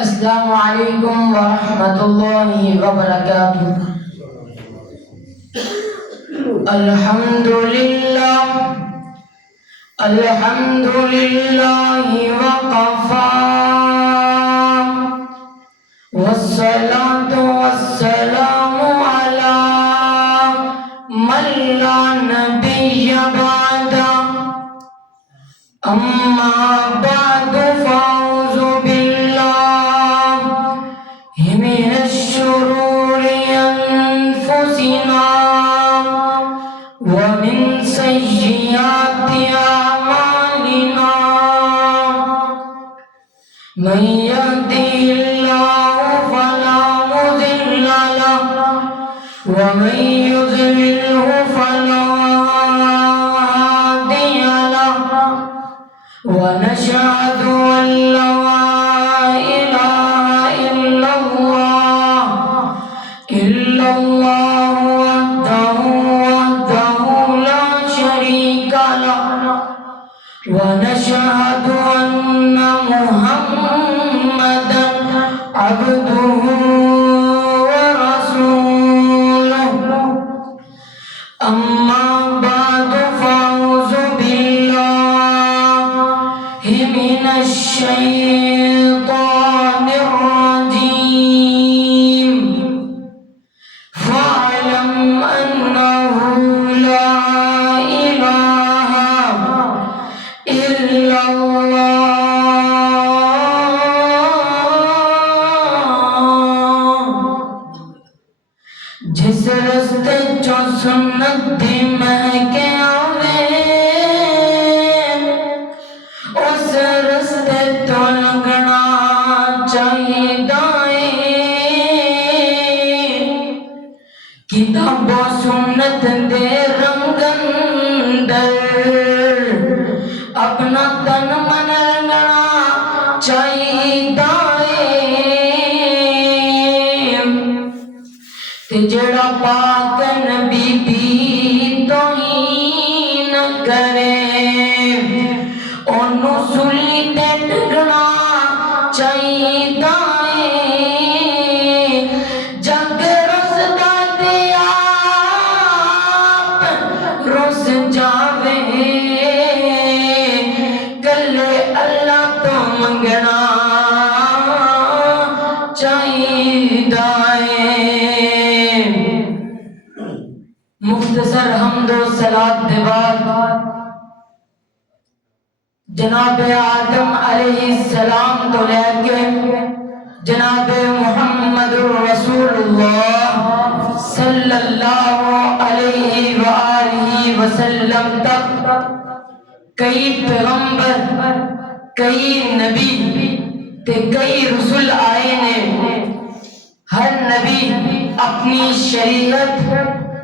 السلام علیکم ورحمۃ اللہ وبرکاتہ۔ الحمد للہ وقفا والصلاة والسلام علی من لا نبی بعدا، اما بعد فاعوذ باللہ من الشرور انفسنا ومن سیئات اعمالنا، من یهده اللہ فلا مضل له ومن یضلله فلا هادی له، ونشهد أن لا إله إلا الله وحده لا شريك له، ونشهد أن محمدا عبده ورسوله، أما بعد فأعوذ بالله من الشيطان الرجيم، فاعلم أنه لا إله إلا الله، جس رستے جو سنت دی مہکے آوے اس رستے تو لگنا چاہیے، کتاب و سنت دے رنگ اندر اپنا تن من رنگنا چاہیے، تے جڑا پاک نبی دی توہین کرے اونوں سلی تے ڈگنا چاہیے، جگ رسدا تے آپ رس جاوے، کلے اللہ تو منگنا چاہیے۔ مختصر حمد و صلات دے بعد جناب آدم علیہ السلام تو لے کے جناب محمد رسول اللہ صلی اللہ علیہ وآلہ وسلم تک کئی پیغمبر، کئی نبی تے کئی رسول آئے نے، ہر نبی اپنی شریعت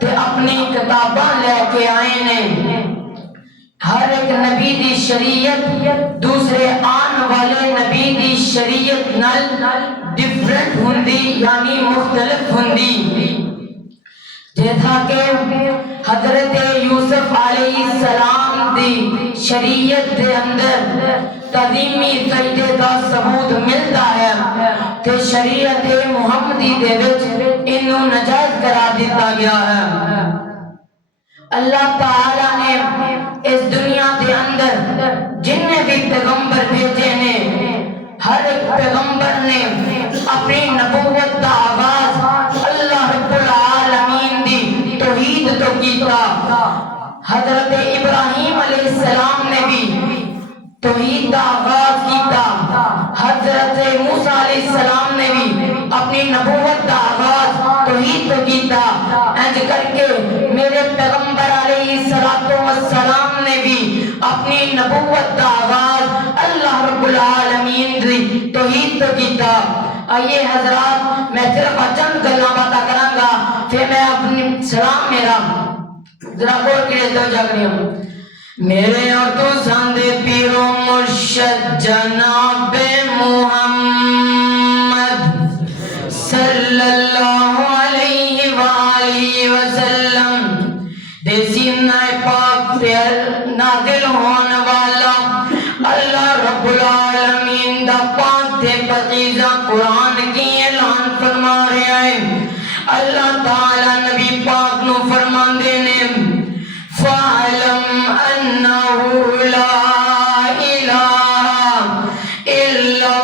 تے اپنی کتاباں لے کے آئے نے، ہر ایک نبی دی شریعت دوسرے آن والے نبی دی شریعت نال ڈیفرنٹ ہوندی، یعنی مختلف ہوندی، جیسا کہ حضرت یوسف علیہ السلام دی شریعت دے اندر تعلیمی سجدے دا ثبوت ملتا ہے کہ شریعت محمدی دے وچ انہوں نجائز قرار دیتا گیا ہے۔ اللہ تعالیٰ نے اس دنیا دے اندر جننے بھی پیغمبر بھیجے نے، ہر ایک پیغمبر نے اپنی نبوت دا آغاز اللہ رب العالمین دی توحید تو کیتا۔ حضرت ابراہیم علیہ السلام نے بھی توحید دا آغاز کیتا، حضرت موسیٰ علیہ السلام نے بھی اپنی نبوت دا آغاز توحید تو کیتا، انج کر کے میرے پیغمبر علیہ السلام نے بھی اپنی نبوت دا آغاز اللہ رب العالمین دی توحید تو کیتا۔ آئیے حضرات، میں صرف چند گلاں باتاں کراں گا، پھر میں اپنی سلام میرا ذرا غور کے لیے توجہ کریں۔ میرے اور تو ساندے پیر و مرشد جناب محمد صلی اللہ علیہ وآلہ وسلم دے سینہ پاک پہ نازل ہونے والا اللہ رب العالمین دا پاک تے پقیزہ اللہ قرآن کی اعلان فرما رہا ہے اللہ تعالی نبی پاک نو فرمان دینے فَعَلَمْ أَنَّهُ لَا إِلَهَ إِلَّا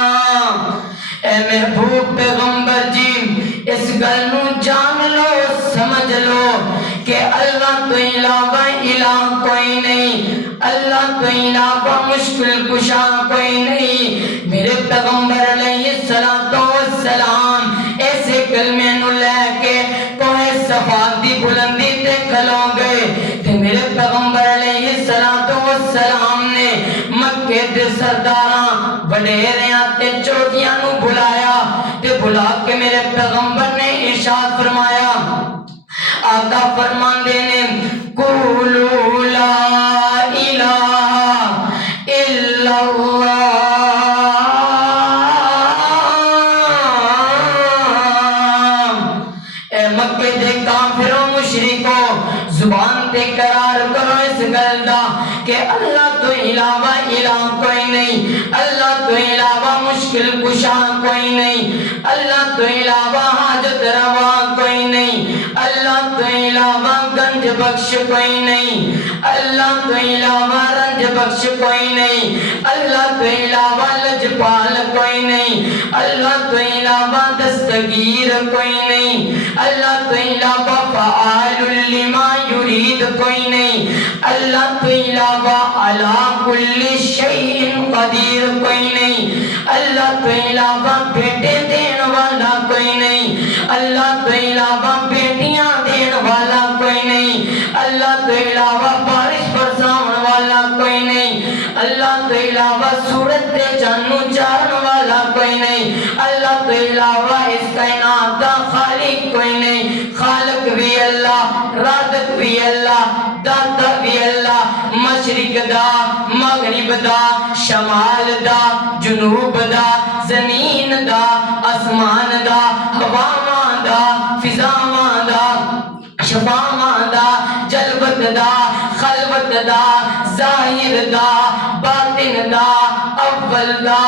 اللَّهُ اے محبوب پیغمبر جی اس گل نو جان لو سمجھ لو کہ اللہ تو علاوہ الہ کوئی نہیں اللہ تو علاوہ مشکل کشا کوئی نہیں میرے پیغمبر علیہ السلام ایسے کلمے نو لے کے کوہ صفا دی بلندی تے کھلو گئے تے میرے پیغمبر علیہ السلام نے مکے دے سرداراں وڈیریاں تے چوٹیاں نو بلایا تے بلا کے میرے پیغمبر نے ارشاد فرمایا آقا فرمان دینے قولوا لا الہ الا اللہ اے مکے دے کافروں مشرکوں زبان تے قرار کرو اس گل دا کہ اللہ تو علاوہ الہ کوئی نہیں اللہ تو علاوہ مشکل کشا کوئی نہیں اللہ تو علاوہ حاجت روا کوئی نہیں اللہ تو علاوہ گنج بخش کوئی نہیں اللہ تو علاوہ رنج بخش کوئی نہیں اللہ تو علاوہ لجپال کوئی نہیں اللہ تو علاوہ دستگیر کوئی نہیں اللہ تو علاوہ فعال لما یرید کوئی نہیں اللہ تو علاوہ علی کل شیء قدیر کوئی نہیں اللہ تو علاوہ بیٹے دین والا کوئی نہیں اللہ تو علاوہ بیٹیاں دین والا کوئی نہیں اللہ تو علاوہ بارش برساون والا کوئی نہیں اللہ تو علاوہ سورج تے چانو چارن والا کوئی نہیں اللہ تو علاوہ اس کائنات دا خالق کوئی نہیں خالق بھی اللہ رازق بھی اللہ داتا بھی اللہ مشرق دا مغرب دا شمال دا جنوب دا زمین دا اسمان دا ہواواں دا فضاواں دا شفاواں دا جلوت دا خلوت دا ظاہر دا باطن دا اول دا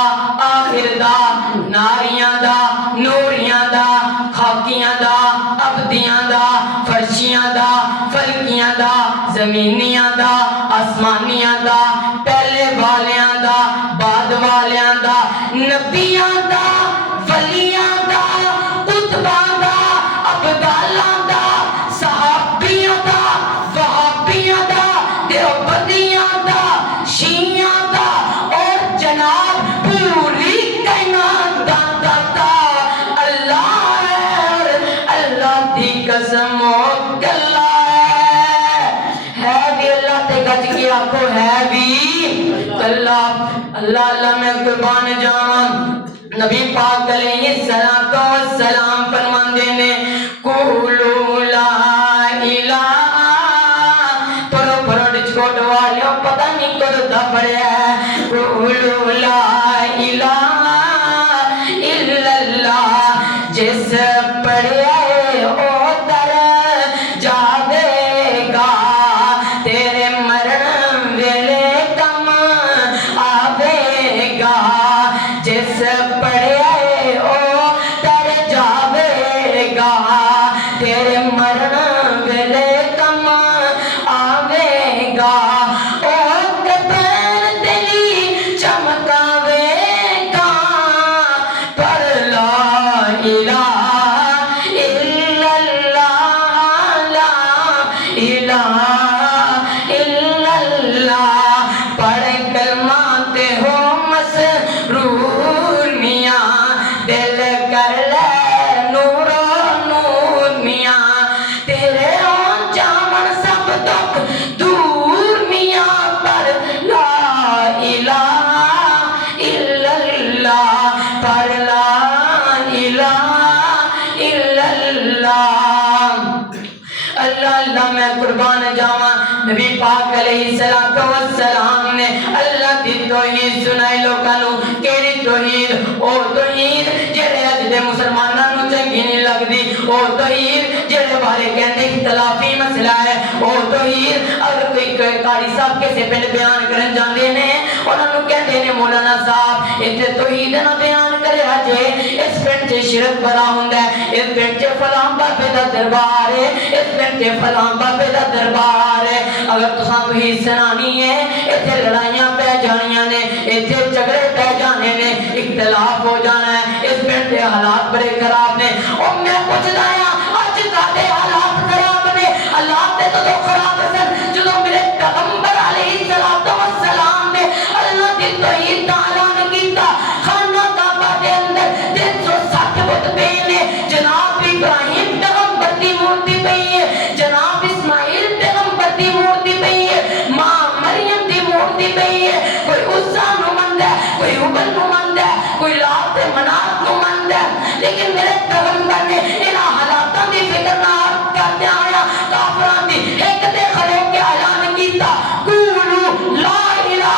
آخر دا ناریاں دا نوریاں دا خاکیاں دا ابدیاں دا فرشیاں دا فلکیاں دا زمینیاں دا آسمانیاں دا پہلے والیاں دا بعد والیاں دا نبیاں دا ولیاں دا قطباں دا ابدالاں دا صحابیاں دا وہابیاں دا دیوبندیاں دا شیعیاں دا اور جناب پوری کائنات دا داتا اللہ ہے اور اللہ دی قسم و گلہ ہے بھی اللہ تے گج کی آپ کو ہے بھی اللہ اللہ اللہ میں قربان جاواں نبی پاک علیہ السلام فرمان دینے قولوا لا الہ پڑھو پڑھو ڈچکوٹ والیوں پتہ نہیں کرتا پڑھیا ہے قولوا لا الہ الا اللہ جس پڑھیا ہے او در جاوے گا تیرے مرن ویلے کم آوے گا جس پڑھیا ہے او تر جاوے گا تیرے مرن ویلے کم آوے گا او کپن دلی چمکاوے گا پر لا الہ الا اللہ لا الہ الا اللہ پڑھ کلمہ تے ہو مسرور میاں دل کر لے نور نور میاں تیرے آن جامن سب تک دور میاں پر لا الہ الا اللہ پر لا الہ الا اللہ اللہ اللہ میں قربان جاواں نبی پاک علیہ السلام نے اللہ دی توحید سنائی لوکاں نو کیڑی توحید او توحید جڑے اج دے مسلماناں نو چنگی نہیں لگدی او توحید جڑے بارے کہنے اختلافی مسئلہ ہے او توحید اگر کوئی قاری صاحب کسے پہلے بیان کرن جاندے نے انہاں نوں کہندے نے مولانا صاحب ایتھے توحید نہ بیان کرے جے اس پنڈ تے شرک بڑا ہوندا ہے اس پنڈ تے فلاں بابے دا دربار ہے اس پنڈ تے فلاں بابے دا دربار ہے اگر تساں توحید سنانی ہے ایتھے لڑائیاں پہ جانیاں نے ایتھے جھگڑے پہ جانے نے اختلاف ہو جانا ہے اس پنڈ دے حالات بڑے خراب نے اور میں پوچھدا ہاں اج تہاڈے حالات خراب نے حالات تے تو خراب سن جدوں میرے پیغمبر علیہ السلام نے اللہ دی توحید دا اعلان کیتا خانہ کعبہ دے اندر 360 بت پے نے جناب ابراہیم پیغمبر دی مورتی پئی ہے جناب اسماعیل پیغمبر دی مورتی پئی ہے ماں مریم دی مورتی پئی ہے کوئی عزا نو مندا ہے کوئی حبل نو مندا ہے کوئی لات منات نو مندا ہے لیکن میرے پیغمبر نے انہاں حالاتاں دی فکر نہ کرتے آیا کافراں دی ایک تے کھڑے کے اعلان کیتا قولوا لا الہ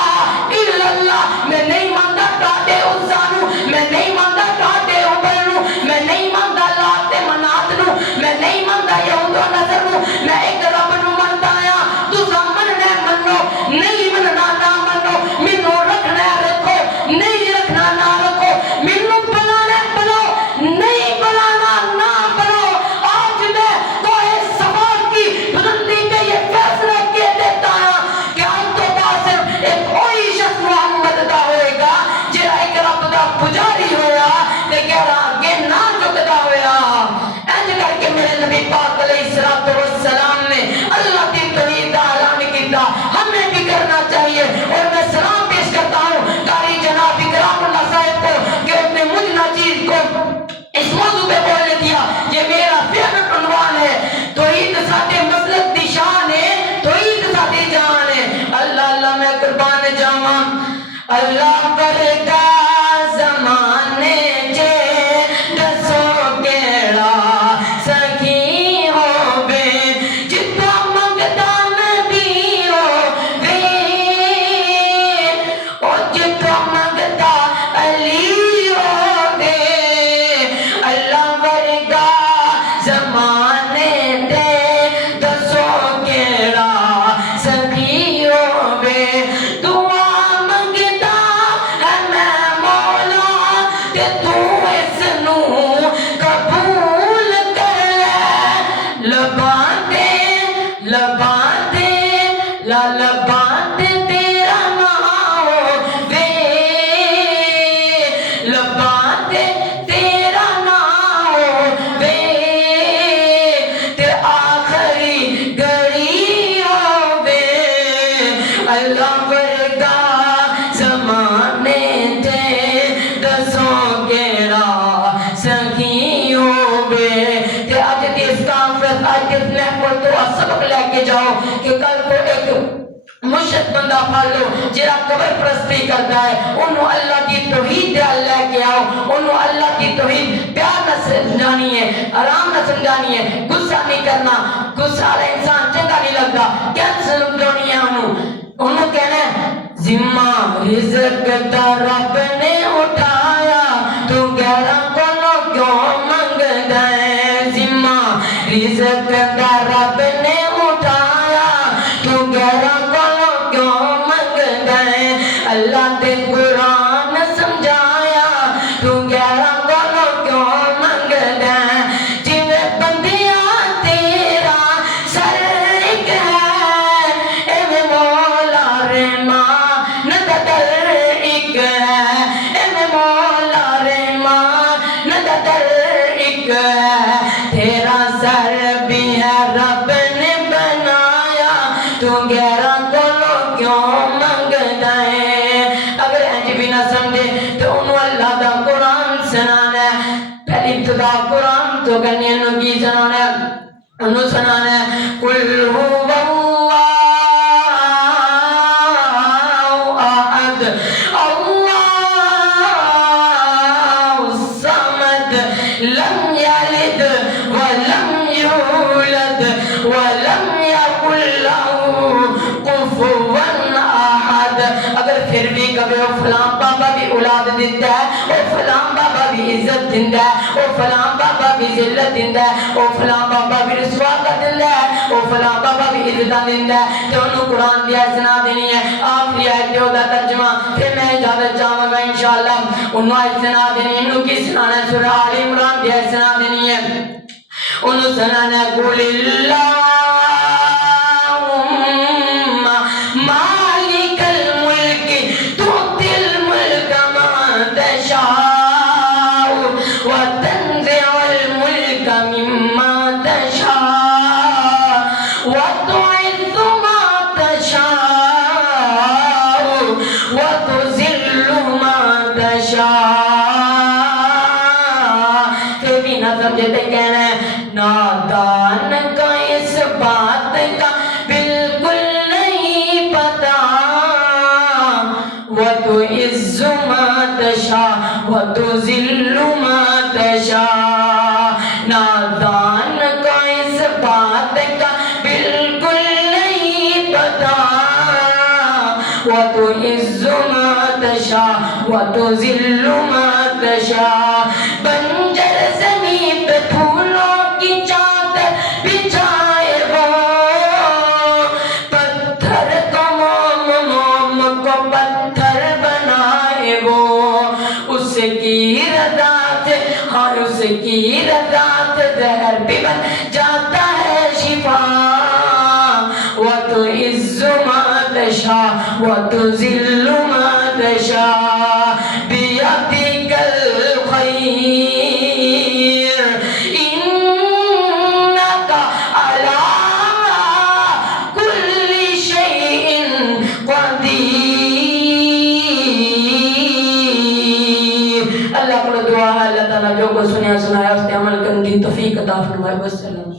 الا اللہ میں نہیں ماندا ٹاٹے عزا نو میں نہیں ماندا ٹاٹے حبل نو میں نہیں ماندا لات منات نو میں نہیں ماندا یہود و نصر نو میں ایک رب نو مندا ہاں تساں مننا منو نہیں مننا نہ منو مینوں رکھنا رکھو نہیں رکھنا نہ رکھو مینوں بلانا بلو نہیں بلانا نہ بلو آج میں کوہ صفا کی بلندی پہ یہ فیصلہ کہہ دیتا ہوں کہ آج تو بعد صرف ایک کوئی شخص محمد دا ہوئے گا جڑا ایک رب دا پجاری ہویا تے کہہ رہا کہ نہ جھکدا ہویا انج کر کے میرے نبی پاک علیہ السلام نے اللہ کی توحید دا اعلان کیتا ہمیں بھی کرنا چاہیے اور میں سلام پیش کرتا ہوں قاری جناب اکرام اللہ صاحب کو کہ اس نے مجھ ناچیز کو اس موضوع پہ بولنے دیا یہ میرا فیورٹ عنوان ہے توحید ساڈے مسلک دی شان ہے توحید ساڈی جان ہے اللہ اللہ میں قربان جاواں اللہ ورگا زمانے چے دسو کیڑا سخی ہووے جتھا منگدا نبی ہووے او جتھا منگدا علی ہووے اللہ ورگا زمانے دے دسو کیڑا سخی ہووے دعا منگدا ہے میں مولا تے تو اس نو قبول کر لے لباں دے لباں دے تیرا نام ہووے لباں دے تیرا نام ہووے تے آخری گھڑی ہووے اللہ ورگا زمانے تے دسو کیڑا سخی ہووے تے اج دی اس کانفرنس اج اس محفل تو سبق لے کے جاؤ کہ کل کو ایک مشرک بندہ پھڑ لو جڑا قبر پرستی کرتا ہے انہوں اللہ کی توحید دے لے کے آؤ انہوں اللہ کی توحید پیار نہ سمجھانی ہے آرام نہ سمجھانی ہے غصہ نہیں کرنا غصہ والا انسان چنگا نہیں لگتا کینسل کرنی ہے انہوں کہنا ہے ذمہ رزق دا رب نے اٹھایا تو غیراں کولوں کیوں منگدا ہے ذمہ رزق دا رب نے اٹھایا تو غیراں کولوں کیوں منگدا ہے اللہ تے قرآن سمجھایا تو غیراں کولوں کیوں منگدا ہے جویں بندیاں تیرا سر ایک ہے ایویں مولا رحمان دا در ایک ہے ایویں مولا رحمان دا در ایک ہے تیرا سر بھی ہے رب نے بنایا تو غیراں کولوں کیوں منگدا ہے اگر انج بھی نہ سمجھے تو انہوں اللہ دا قرآن سنانا ہے پہلی ابتدا قرآن تو کرنی انہوں کی سنانا ہے انہوں سنانا ہے قل هو اللہ احد اللہ الصمد لم یلد ولم یولد ولم یکن له کفوا احد اگر پھر بھی کبھی وہ فلاں بابا بھی اولاد دیتا ہے وہ فلاں بابا بھی عزت دیندا ہے، او فلاں بابا بھی ذلت دیندا ہے، او فلاں بابا بھی رسوا کر دیندا ہے، او فلاں بابا بھی عزت دیندا ہے، تے انہوں قرآن دی سنا دینی ہے۔ آخری آیت تے دا ترجمہ پھر میں اجازت چاہواں گا انشاءاللہ۔ انہوں آیت سنا دینی، انہوں کی سنانا ہے سورہ آل عمران دی آیت سنا دینی ہے۔ انہوں سنانا ہے قُلِ اللہُمَّ مالک الملک تؤتی الملک من تشاء وتنزع الملک ممن تشاء وتعز من تشاء وتذل من تشاء۔ پھر بھی نہ سمجھتے کہنا ہے نادان کا اس بات کا بالکل نہیں پتا، وَتُعِزُّ مَا تَشَاءُ وَتُذِلُّ مَا تَشَاءُ۔ نادان کو اس بات کا بالکل نہیں پتا، وَتُعِزُّ مَا تَشَاءُ وَتُذِلُّ مَا تَشَاءُ۔ بنجر زمین پہ پھولوں کی چادر بچھائے وہ، پتھر کو موم کو پتھر بنائے وہ، اس کی رضا سے ہاں اس کی رضا سے زہر بھی بن جاتا ہے شفا، وَتُعِزُّ مَا تَشَاءُ وَتُذِلُّ مَا تَشَاءُ بِيَدِكَ الْخَيْرُ إِنَّكَ عَلَى كُلِّ شَيْءٍ قَدِيرٌ۔ اللہ کو دعا ہے اللہ تعالیٰ جو کو سنیا سنایا اس نے عمل کرنے کی توفیق عطا فرمائے۔ والسلام۔